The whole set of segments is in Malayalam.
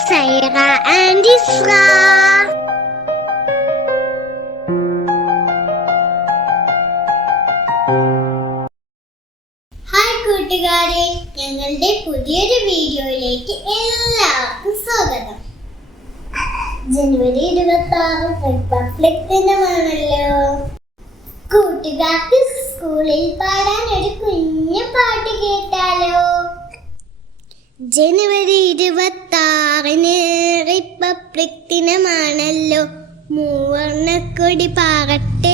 സൈറ ആൻഡ് ഇസ്ര ഹായ് കൂട്ടുകാരെ. ഞങ്ങളുടെ പുതിയൊരു വീഡിയോയിലേക്ക് എല്ലാവർക്കും സ്വാഗതം. ജനുവരി ഇരുപത്തി ആറ് റിപ്പബ്ലിക് ദിനമാണല്ലോ. കൂട്ടുകാർക്ക് സ്കൂളിൽ പാടാൻ ഒരു ജനുവരി ഇരുപത്തി ആറിന് റിപ്പബ്ലിക് ദിനമാണല്ലോ. മൂവർണക്കൊടി പാറട്ടെ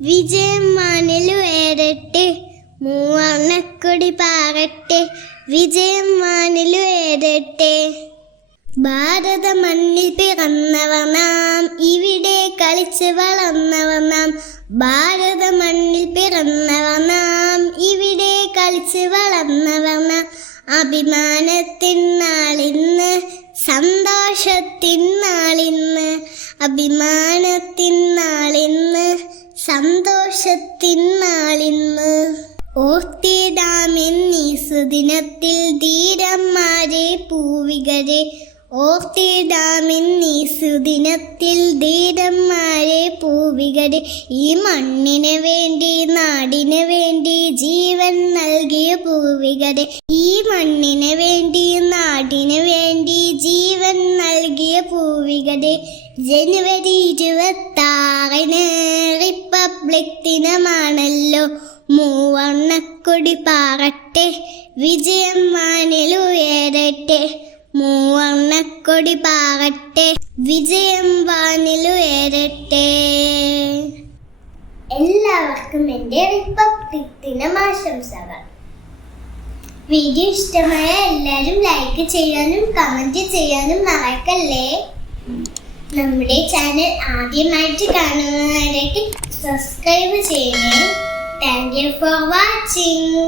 വിജയം വാനിലുയരട്ടെ മൂവർണക്കൊടി പാറട്ടെ വിജയം വാനിലുയരട്ടെ ഭാരത മണ്ണിൽ പിറന്നവർ നാം ഇവിടെ കളിച്ച് വളർന്നവർ നാം. ഭാരത മണ്ണിൽ പിറന്നവർ നാം ഇവിടെ കളിച്ച് വളർന്നവർ നാം. അഭിമാനത്തിൻ നാളിന്ന് സന്തോഷത്തിൻ നാളിന്ന് അഭിമാനത്തിൻ നാളിന്ന് സന്തോഷത്തിൻ നാളിന്ന് ഓർത്തിടാമെന്നീ സുദിനത്തിൽ ധീരന്മാരെ പൂവികരെ ഓർത്തിടാമെന്നീ സുദിനത്തിൽ ധീരന്മാരെ പൂവികടെ. ഈ മണ്ണിന് വേണ്ടി നാടിന് വേണ്ടി ജീവൻ നൽകിയ പൂവികടെ. ഈ മണ്ണിന് വേണ്ടി നാടിന് വേണ്ടി ജീവൻ നൽകിയ പൂവികടെ. ജനുവരി ഇരുപത്തി ആറിന് റിപ്പബ്ലിക് ദിനമാണല്ലോ. മൂവണ്ണക്കൊടി പാറട്ടെ വിജയം വാനിലുയരട്ടെ മൂവർണക്കൊടി പാകട്ടെ വിജയം വാനിലുയരട്ടെ എല്ലാവർക്കും എന്റെ റിപ്പബ്ലിക് ദിനമാശംസകൾ വീഡിയോ ഇഷ്ടമായ എല്ലാവരും ലൈക്ക് ചെയ്യാനും കമന്റ് ചെയ്യാനും മറക്കല്ലേ? നമ്മുടെ ചാനൽ ആദ്യമായിട്ട് കാണുന്നവരായിട്ട് സബ്സ്ക്രൈബ് ചെയ്യണേ. Thank you for watching